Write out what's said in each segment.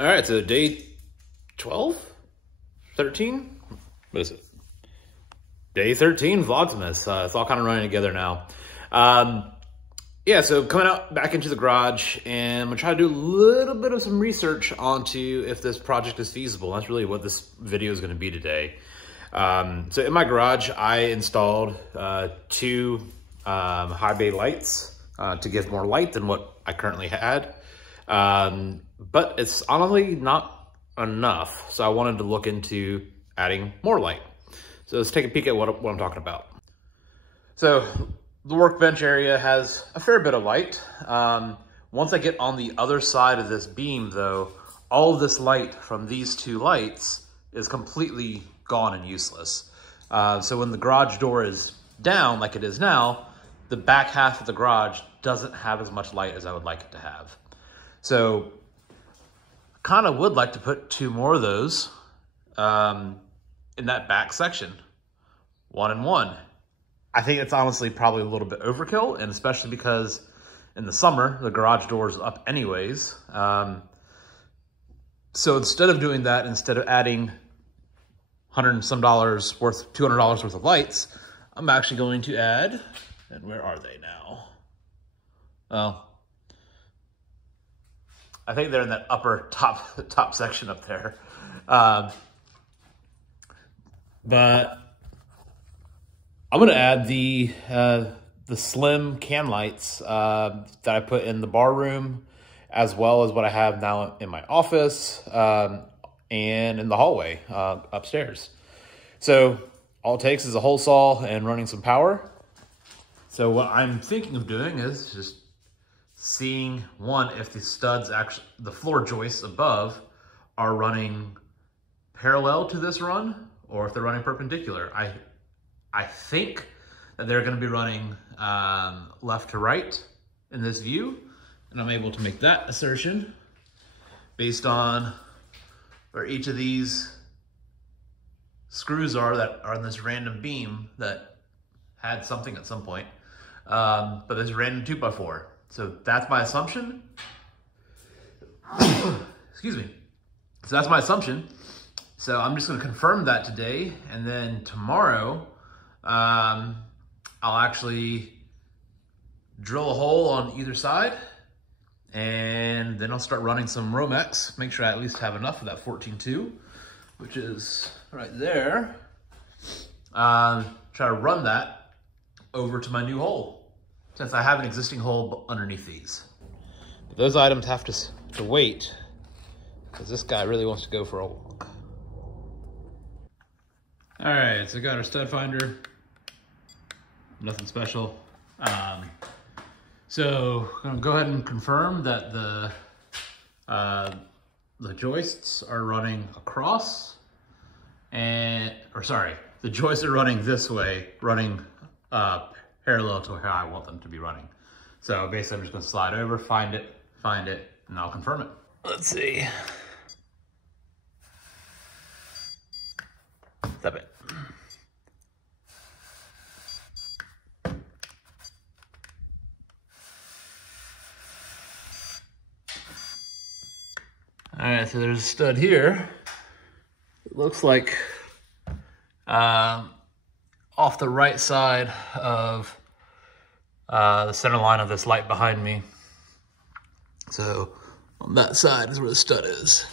All right, so day 12, 13, what is it? Day 13 Vlogmas. It's all kind of running together now. Yeah, so coming out back into the garage, and I'm gonna try to do a little bit of some research onto if this project is feasible. That's really what this video is gonna be today. So in my garage, I installed two high bay lights to give more light than what I currently had. But it's honestly not enough. So I wanted to look into adding more light. So let's take a peek at what I'm talking about. So the workbench area has a fair bit of light. Once I get on the other side of this beam though, all of this light from these two lights is completely gone and useless. So when the garage door is down like it is now, the back half of the garage doesn't have as much light as I would like it to have. So kind of would like to put two more of those in that back section, 1 and 1. I think it's honestly probably a little bit overkill, and especially because in the summer, the garage door is up anyways. So instead of doing that, instead of adding $100 and some worth, $200 worth of lights, I'm actually going to add, and where are they now? Oh, I think they're in that upper top section up there. But I'm gonna add the slim can lights that I put in the bar room, as well as what I have now in my office and in the hallway upstairs. So all it takes is a hole saw and running some power. So what I'm thinking of doing is just seeing, one, if the studs actually, the floor joists above are running parallel to this run, or if they're running perpendicular. I think that they're gonna be running left to right in this view, and I'm able to make that assertion based on where each of these screws are that are in this random beam that had something at some point, but there's a random 2x4. So that's my assumption. Excuse me. So that's my assumption. So I'm just gonna confirm that today, and then tomorrow, I'll actually drill a hole on either side, and then I'll start running some Romex, make sure I at least have enough of that 14.2, which is right there. Try to run that over to my new hole, since I have an existing hole underneath these. But those items have to wait, because this guy really wants to go for a walk. All right, so I got our stud finder. Nothing special. So I'm gonna go ahead and confirm that the joists are running across, the joists are running this way, running parallel to how I want them to be running. So basically I'm just gonna slide over, find it, and I'll confirm it. Let's see. Stop it. All right, so there's a stud here. It looks like off the right side of the center line of this light behind me. So on that side is where the stud is.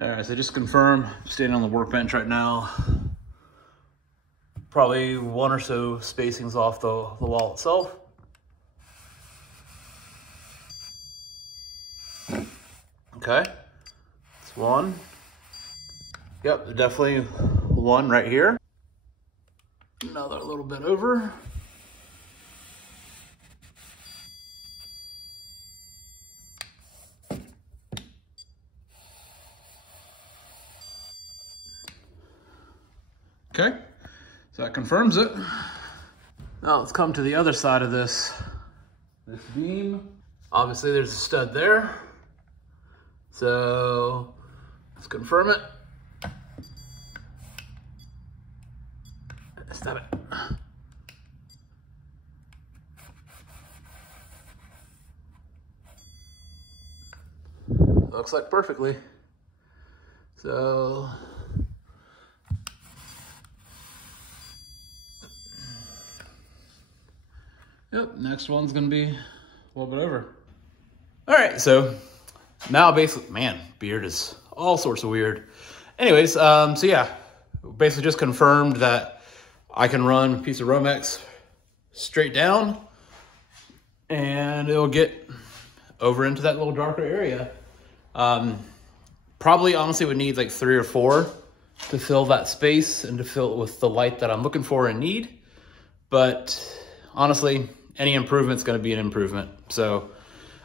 All right, so just confirm, I'm standing on the workbench right now. Probably one or so spacings off the wall itself. Okay, it's one. Yep, definitely one right here. Another little bit over. Okay, so that confirms it. Now let's come to the other side of this beam. Obviously there's a stud there. So let's confirm it. Stop it. looks like perfectly. So, yep, next one's gonna be a little bit over. All right, so now basically, man, beard is all sorts of weird. Anyways, so yeah, basically just confirmed that I can run a piece of Romex straight down and it'll get over into that little darker area. Probably honestly would need like 3 or 4 to fill that space and to fill it with the light that I'm looking for and need. But honestly, any improvement's gonna be an improvement. So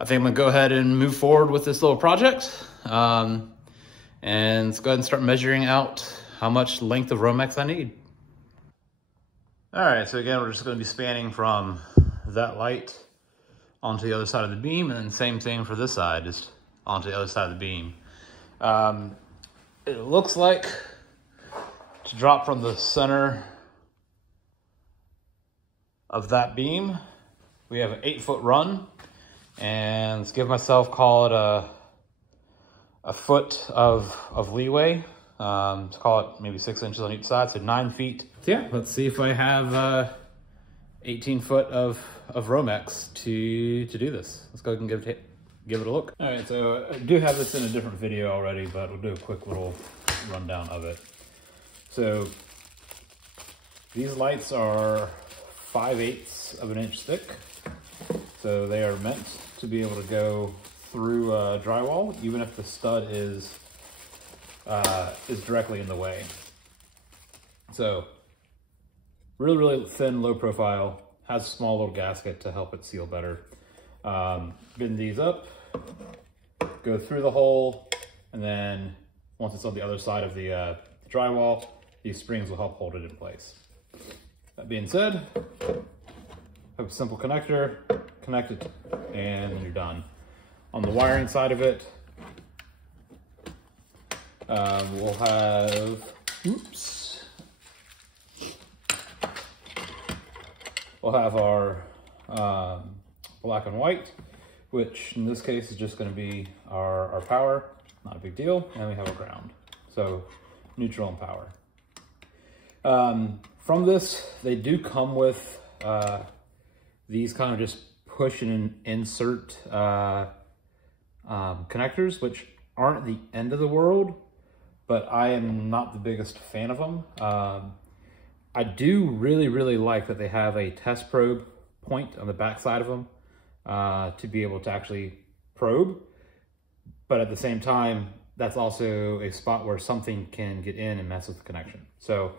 I think I'm gonna go ahead and move forward with this little project. And let's go ahead and start measuring out how much length of Romex I need. All right, so again, we're just gonna be spanning from that light onto the other side of the beam, and then same thing for this side, just onto the other side of the beam. It looks like to drop from the center of that beam, we have an 8-foot run, and let's give myself, call it a foot of leeway. Let's call it maybe 6 inches on each side, so 9 feet. So yeah, let's see if I have 18 foot of Romex to do this. Let's go ahead and give it a look. All right, so I do have this in a different video already, but we'll do a quick little rundown of it. So these lights are 5/8 of an inch thick. So they are meant to be able to go through drywall, even if the stud is directly in the way. So really, really thin, low profile, has a small little gasket to help it seal better. Bend these up, go through the hole, and then once it's on the other side of the drywall, these springs will help hold it in place. That being said, have a simple connector, connect it, and you're done. On the wiring side of it, we'll have, we'll have our black and white, which in this case is just going to be our power, not a big deal, and we have a ground. So neutral and power. From this, they do come with these kind of just push and insert connectors, which aren't the end of the world, but I am not the biggest fan of them. I do really, really like that they have a test probe point on the back side of them to be able to actually probe. But at the same time, that's also a spot where something can get in and mess with the connection. So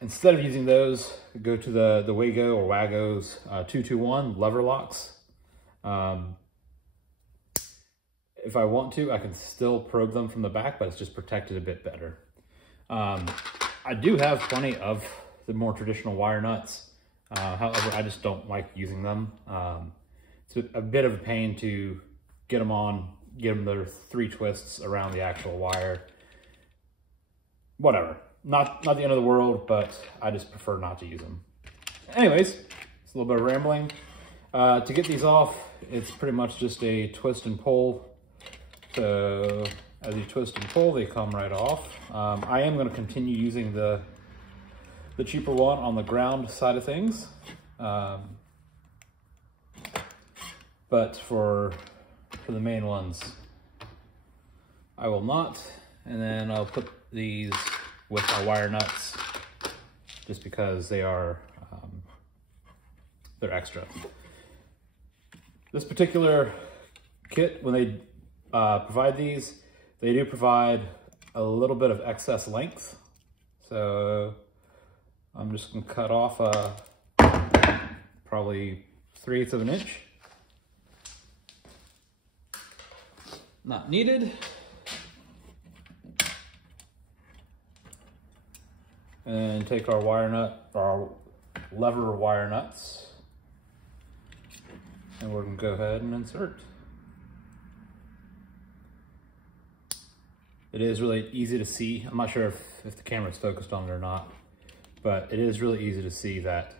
instead of using those, go to the Wago or Wago's 221 lever locks. If I want to, I can still probe them from the back, but it's just protected a bit better. I do have plenty of the more traditional wire nuts. However, I just don't like using them. It's a bit of a pain to get them on, get them their 3 twists around the actual wire. Whatever. Not the end of the world, but I just prefer not to use them. Anyways, it's a little bit of rambling. To get these off, it's pretty much just a twist and pull. So as you twist and pull, they come right off. I am going to continue using the cheaper one on the ground side of things. But for the main ones, I will not. And then I'll put these with our wire nuts just because they are, they're extra. This particular kit, when they provide these, they do provide a little bit of excess length. So I'm just gonna cut off probably 3/8 of an inch. Not needed. And take our wire nut, our lever wire nuts, and we're gonna go ahead and insert. It is really easy to see. I'm not sure if the camera's focused on it or not, but it is really easy to see that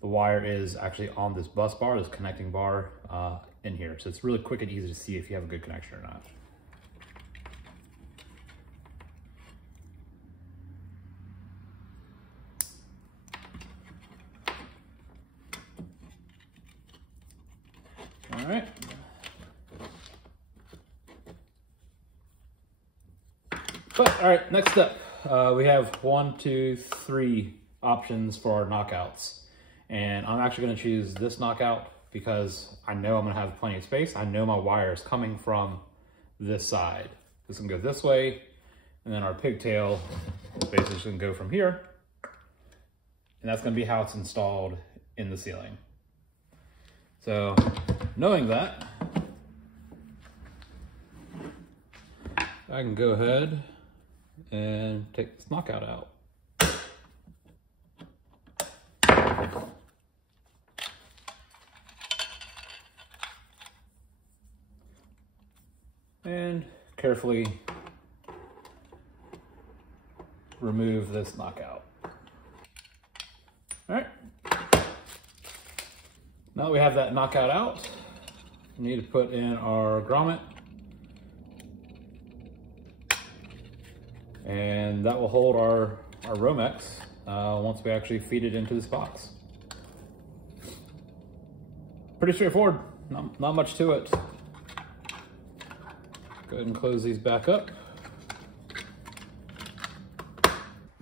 the wire is actually on this bus bar, this connecting bar, in here. So it's really quick and easy to see if you have a good connection or not. All right. But all right, next up, we have 1, 2, 3 options for our knockouts. And I'm actually gonna choose this knockout because I know I'm gonna have plenty of space. I know my wire is coming from this side. This can go this way, and then our pigtail is basically just gonna go from here. And that's gonna be how it's installed in the ceiling. So knowing that, I can go ahead and take this knockout out. And carefully remove this knockout. All right. Now that we have that knockout out, we need to put in our grommet. And that will hold our Romex once we actually feed it into this box. Pretty straightforward, not much to it. Go ahead and close these back up.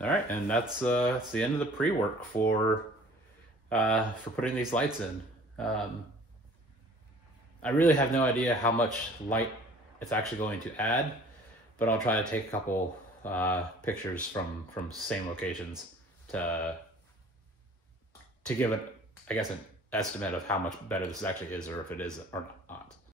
All right, and that's the end of the pre-work for putting these lights in. I really have no idea how much light it's actually going to add, but I'll try to take a couple pictures from same locations to give it, I guess, an estimate of how much better this actually is, or if it is or not.